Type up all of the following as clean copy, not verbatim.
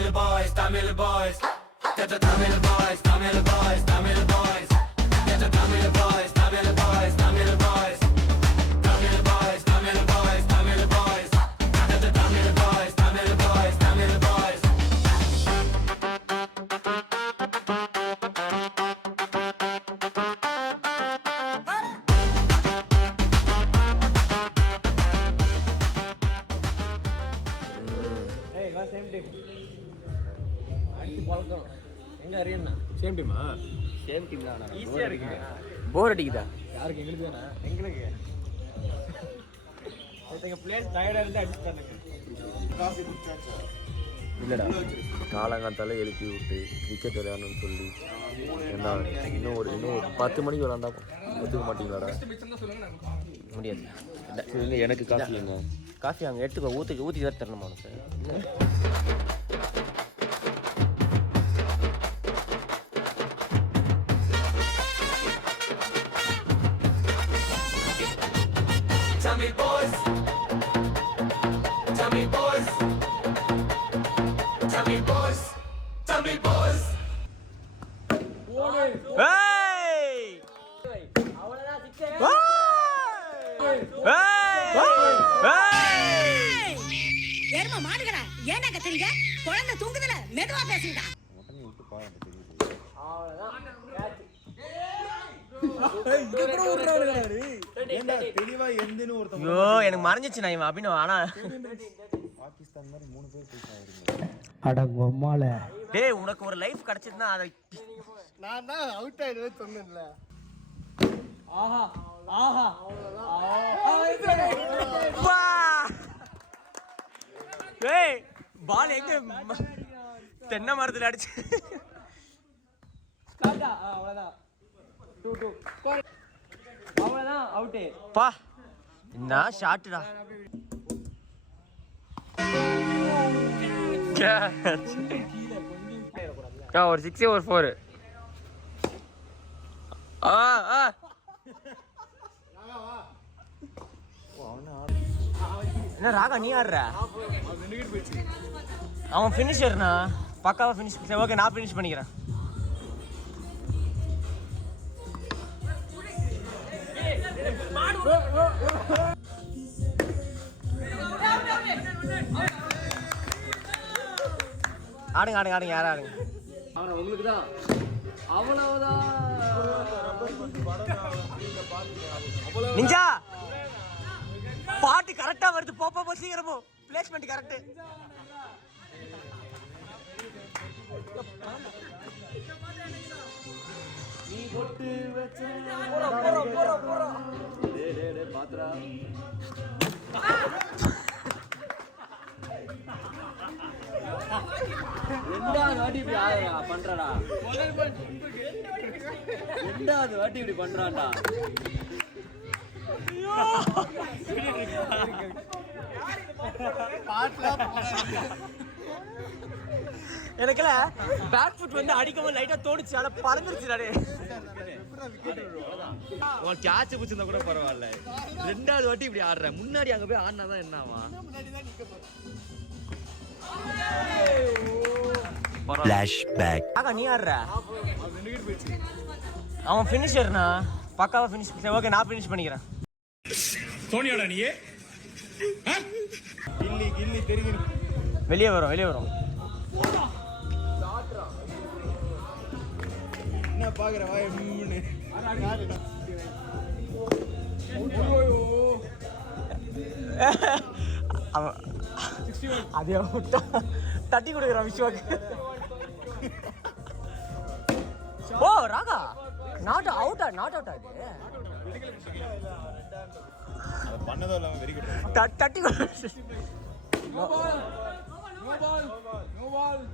Tamil boys, Tamil boys. Get the Tamil boys, Tamil boys, Tamil boys. Get the Tamil boys, Tamil boys, Tamil boys. Tamil boys, Tamil boys, Tamil boys. Get the Tamil boys, Tamil boys, Tamil boys. Hey, what's same team? எங்க அறியண்ணா same டீமா? Same team தான். ஈஸியா இருக்கு. போர் அடிக்குதா? யாருக்கு? எங்களுக்கு தானே. எங்களுக்கு ஒருத்தங்க பிளேஸ் டயர்டா இருந்து அடிச்சுட்டானுங்க. காஃபி குடிச்சாச்சா? இல்லைடா, காலங்காத்தால எழுப்பி விட்டு கிரிக்கெட் விளையாடணும்னு சொல்லி என்ன இன்னும் ஒரு 10 மணிக்கு விளாண்டா ஒத்துக்க மாட்டீங்களாடா? முடியாது. சரி, எனக்கு காசு இல்லைங்க. காஃபி அங்கே எடுத்துக்கோ, ஊற்றி தான் தரணுமா உனக்கு? Tamil boys. Tamil boys. Tamil boys. Tamil boys. ஏய்! அவ்வளவுதான் சிக்ஸ். ஏர்மா மாடுகடா, ஏன்டா கத்துறீங்க? குழந்தை தூங்குதுல, மெதுவா பேசுங்கடா. தெளிவா எந்தன்னு ஒருத்தன் ஐயோ, எனக்கு மறைஞ்சிச்சு நான் இவன் அப்படின்னு. ஆனா பாகிஸ்தான் மாதிரி 3 பேர் பேசாயிருங்க. அட பொம்மால டேய், உனக்கு ஒரு லைஃப் கிடைச்சதுன்னா அதை நான் தான் அவுட் ஆயிடுவே சொன்னேன்ல. ஆஹா ஆஹா வா. டேய், பால் எங்க தென்னை மரத்துல அடிச்சு. அவ்வளவுதான் 2-2. அவ்வளவுதான் அவுட். பா, என்ன ஷாட்டுடா. ஒரு 6 ஒரு 4. என்ன ராகா, நீ ஆடுற? அவன் ஃபினிஷர்னா, பக்காவா ஃபினிஷ். சரி, ஓகே, நான் ஃபினிஷ் பண்ணிக்கிறேன். ஆடுங்க ஆடுங்க ஆடுங்க, யாரும் ஆடுங்க. அவனை உங்களுக்கு தான். அவ்வளவுதான். நிஞ்சா பாட்டு கரெக்டா வருது. போ சீக்கிரம் போ. Placement correct. நீ போட்டு வச்ச போறா டே பாத்ரா. ரெண்டாவது வாட்டி இப்படி பண்றடா. ரெண்டாவது வாட்டி இப்படி பண்றான்டா. எனக்குல பேக் ஃபுட் வந்து அடிக்கும்போது லைட்டா தோணுச்சு, ஆனா பறந்துருச்சுடாடே. உன் கேட்ச் பிடிச்சிருந்தா கூட பரவாயில்ல. ரெண்டாவது வாட்டி இப்படி ஆடுற. முன்னாடி அங்க போய் ஆடினாதான் என்ன ஆவா? ஆகா, நீ ஆடுற? அவன் ஃபினிஷர்னா, பக்காவா ஃபினிஷ். சரி, ஓகே, நான் ஃபினிஷ் பண்ணிக்கிறேன். சோனியாடா நீ? கில்லி தெரியுது. வெளியே வரும். என்ன பாக்குற வாய மூணு. அதே தட்டி கொடுக்குறான் விஸ்வாக்கு. ஓ ராகா, நாட் அவுட் அது பண்ணதோ இல்லாம வெரி குட். தட்டி நோ பால்.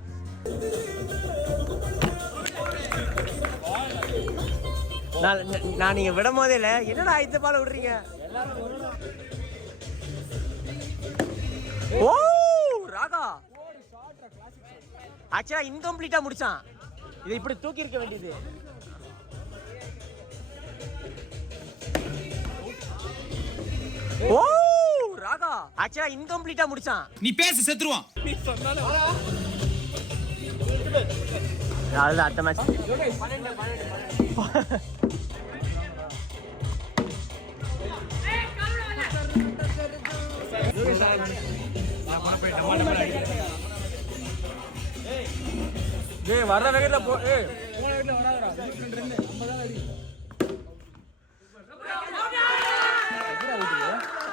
நான் நீங்க விடும் போதே இல்ல, என்னடா இந்த பால விடுறீங்க? ஓ ராகா, ஆக்சுவலா இன்கம்ப்ளீட்டா முடிச்சான். இதை இப்படி தூக்கி இருக்க வேண்டியது. ஓ ராகா, ஆக்சுவலா இன்கம்ப்ளீட்டா முடிச்சான். நீ பேச செத்துருவான். நீ சொன்னால அதுதான் அடுத்த மேட்ச். வர்ற வேகத்துல போ.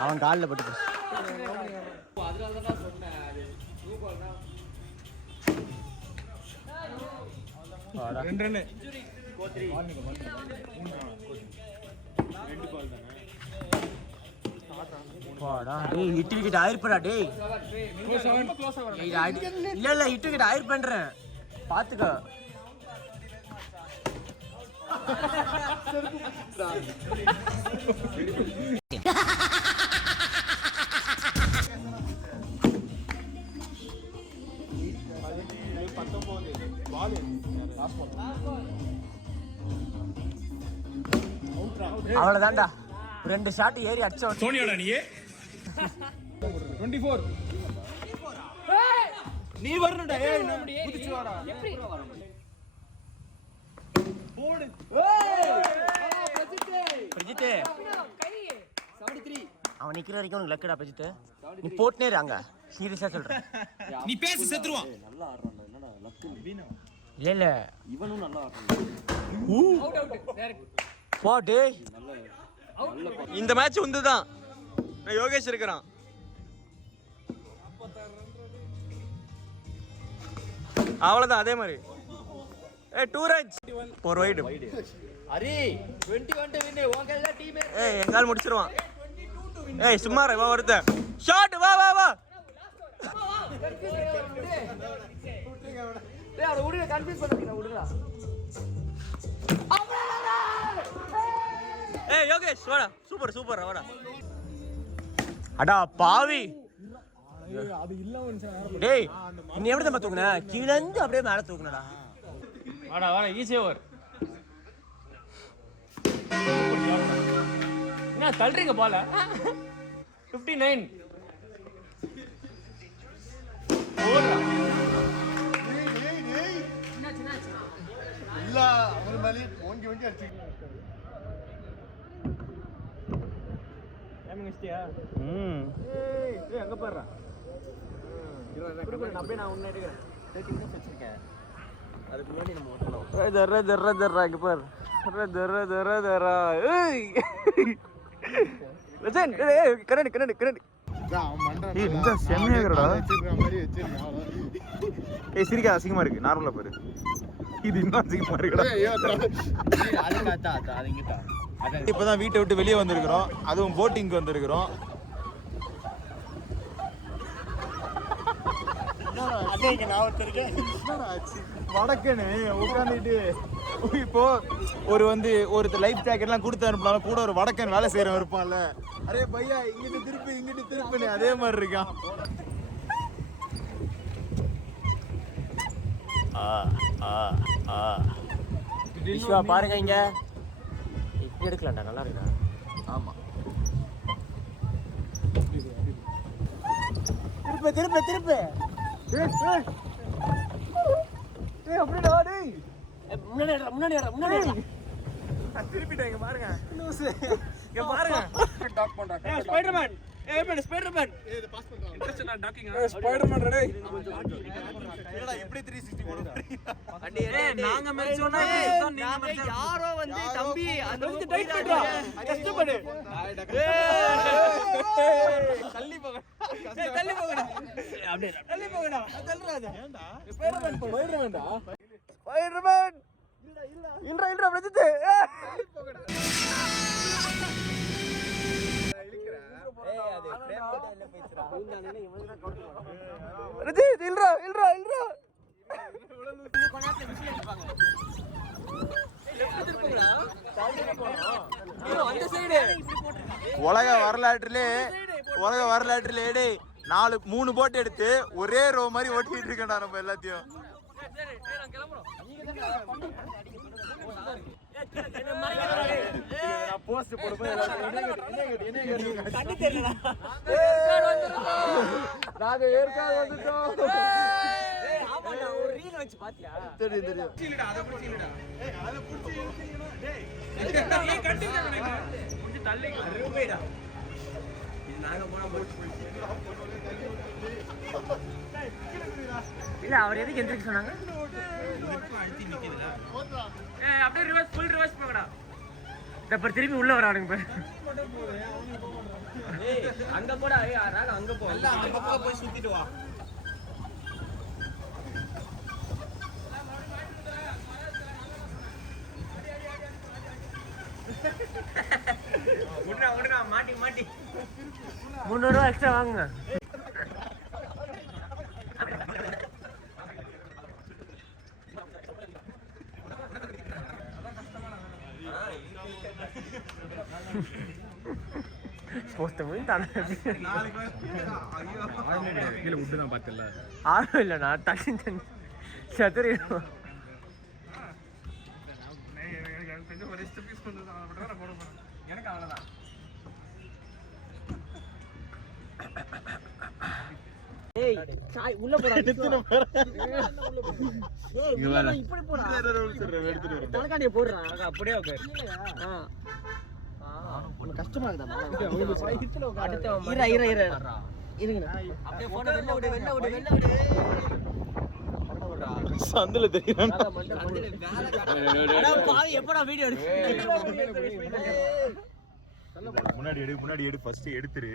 அவன் காலில் பட்டு ஹிட் விக்கெட் ஆயிருப்பா டேய். இல்ல ஹிட் விக்கெட் ஆயிரு பண்றேன் பாத்துக்க. அவ்வளவுதான்டா, 2 ஷாட் ஏறி அடிச்ச சோனியோடா. நீ 24 நீ வரணும்டா. ஏய் குதிச்சு வாடா. எப்படி போடு. பிரஜித் கை 73 அவன் நிக்கிற வரைக்கும் உனக்கு லக்கடா பிரஜித். நீ போட்னே இருங்க, சீரியஸா சொல்றேன். நீ பேசி செத்துருவான். நல்லா ஆடுறான்டா. என்னடா லக்கு இல்ல இவனும் நல்லா ஆடுறான். அவுட் அவுட் டைரக்ட் போடு. இந்த மேட்ச் உந்துதான். யோகேஷ் இருக்கிறான். அவ்வளவுதான் அதே மாதிரி. 2 runs 4 wide. Hari 21 to win. ஓகேல டீம். எங்கால் முடிச்சிருவான். சும்மா இரு. வா ஒருத்த ஷாட். வா வா வா. அத உடுங்க, கன்ஃபியூஸ் பண்ணாதீங்க. உடுடா. யோகேஷ் வாடா. சூப்பர் சூப்பர் வாடா. அடா பாவி. அது இல்ல டேய், நீ எப்படி தான் தூக்குன? கீழ இருந்து அப்படியே மேல தூக்குனடா. வாடா வாடா. Easy over. என்ன தள்ளுறீங்க பால? 59 ஓடுறா. இல்ல அவர் மேலே ஓங்கி ஓங்கி அடிச்சு. ஏமங்கஸ்டியா? ஏய் அங்க பாருடா. அப்படியே நான் உன்னை எடுக்கிறேன். 13 minutes வச்சிருக்கேன். அதுக்கு முன்னாடி நம்ம ஓட்டலாம். தர்ற இங்க பாரு. தர்ற. ஏய் லெஜெண்ட். ஏய் கரெக்ட். ஏய் இந்த செம்மையா இருக்குடா. வச்சிருக்க மாதிரி வச்சிருக்கான். ஏய் சிரிக்க அசிங்கமா இருக்கு. நார்மலா பாரு. இது இன்னும் அசிங்கமா இருக்குடா. அது காத்தா அது இங்க தான். இப்பதான் வீட்டை விட்டு வெளியே வந்திருக்கிறோம். அதுவும் போட்டிங்க்கு வந்திருக்கிறோம். வடக்கன்னு உட்காந்துட்டு இப்போ ஒரு லைஃப் ஜாக்கெட்லாம் கொடுத்து அனுப்பினாலும் கூட ஒரு வடக்கன் வேலை செய்யறவன் இருப்பான்ல. அரே பையா இங்கிட்டு திருப்பி அதே மாதிரி இருக்கான். விஸ்வா பாருங்க இங்க. இப்படி எடுக்கலாம்டா. நல்லா இருக்குடா. ஆமா திருப்பு. ஏய் அப்படிடா டேய். முன்னாடி திருப்பிட்டேங்க பாருங்க. இங்க பாருங்க. டாக் பண்றா. ஸ்பைடர்மேன். ஸ்பைடர்மேன். இது பாஸ் பண்றா. இன்ட்ரஸ்ட் நான் டாக்கிங். ஸ்பைடர்மேன் டேய். என்னடா இப்படி 360 போடுறீங்க? டேய் நாங்க மேட்ச் சொன்னா நாங்க யாரோ வந்து தம்பி அது வந்து டைட் பண்றா. கஷ்டப்படு. தள்ளி போங்க. தள்ளி போங்கடா. அப்படியே தள்ளி போங்கடா. தள்ளுறாத. ஏன்டா? ஸ்பைடர்மேன்டா. ஸ்பைடர்மேன். இல்லடா பிரஜித். தள்ளி போங்கடா. உலக வரலாற்றிலே 3 போட்டு எடுத்து ஒரே ரோ மாதிரி ஓட்டிட்டு இருக்கேன்டா நம்ம எல்லாத்தையும். போஸ்ட் போடும்போது நாங்க ஏற்காடு வந்துட்டோம். ஆமாடா ஒரு ரீல் வச்சு பாத்தியா தெரியும் தெரியும் சீலடா அத புடி சீலடா ஏய் அத புடி இழுத்தீங்கனா டேய் நீ கண்டினியூ பண்ணுங்க கொஞ்சம் தள்ளி அருமைடா இது நாங்க போனா போச்சு இல்ல அவர் எதுக்கு எந்திரிக்க சொன்னாங்க அழுத்தி நிக்குதுடா ஏய் அப்படியே ரிவர்ஸ் ஃபுல் ரிவர்ஸ் போங்கடா அப்புறம் திருப்பி உள்ள வரானுங்க ஏய் அங்க போடா ஏய் ராக அங்க போ இல்ல அந்த பக்கம் போய் சுத்திட்டு வா உடனே மாட்டி 300 ரூபாய் எக்ஸ்ட்ரா வாங்குங்க கீழே விட்டு நான் பார்த்தல ஆறும் இல்லைண்ணா தண்ணி தண்ணி சதுரிடும் எனக்கு அவ்வளோதான் ஏய் சாய் உள்ள போடா இப்படி போடா தலகாண்டிய போடுறா அப்படியே ஓகே கஷ்டமா இருக்குதா இருங்க அப்படியே போன வெள்ள விடு சந்தில தெரியும் பாவி எப்படா வீடியோ முன்னாடி எடு ஃபர்ஸ்ட் எடுத்துரு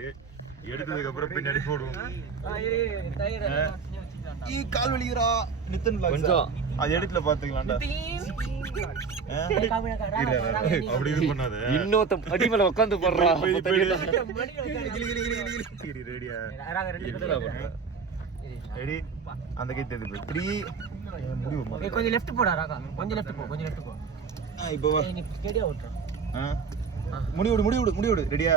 எடுத்ததுக்கு அப்புறம் பின்னாடி போடுவோம் கால் வலிக்குறா நித்தன் கொஞ்சம் அது எடுத்துல பாத்துக்கலாம்டா அப்படி இது பண்ணாத இன்னொருத்த படி மேல உட்காந்து போடுறா ரெடி அந்த கை தெரியுது 3 கொஞ்சம் லெஃப்ட் போடா ராகா கொஞ்சம் லெஃப்ட் போ இப்போ வா நீ ஸ்டேடியா ஓட்ற முடி விடு ரெடியா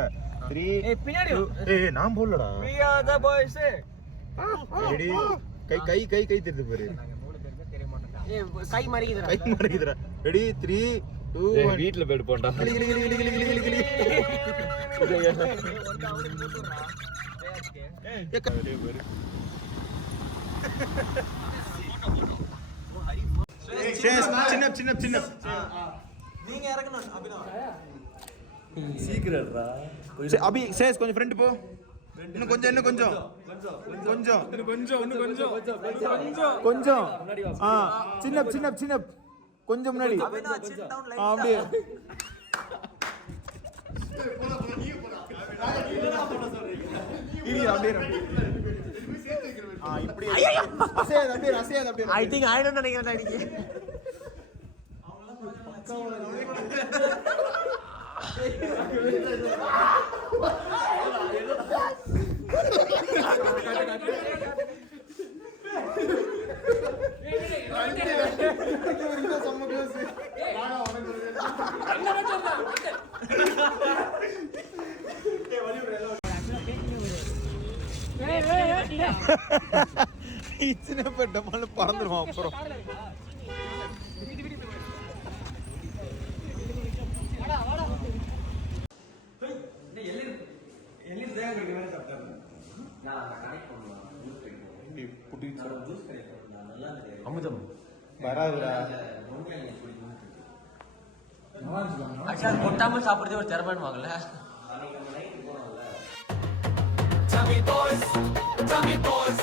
3 ஏய் பின்னாடி ஏய் நான் போடலடா we are the boys ready கை தெரியுது பாரு ஏய் கை மறிக்குதுடா ரெடி 3 2 1 வீட்ல போய் போண்டா சின்ன நீங்க இறங்கணும் அபினவ் சீக்கிரம்டா அபி சேஸ் கொஞ்சம் ஃப்ரெண்ட் போ இன்னும் கொஞ்சம் சின்ன கொஞ்சம் முன்னாடி அப்படியே இப்படி அசையாது அப்படியே ஐ திங்க் ஐ டோன்ட் நினைக்கிறேன் இன்னைக்கு சின்ன பெட்டமால பறந்துருவான் அப்புறம் அமுதம் வராதுடா ஆக்சுவலா கொட்டாம சாப்பிடுறதே ஒரு திறமைன்னு வாங்கல Tummy boys, tummy boys,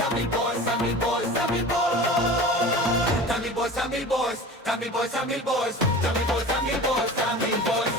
tummy boys, tummy boys, tummy boys, tummy boys, tummy boys, tummy boys, tummy boys, tummy boys, tummy boys, tummy boys.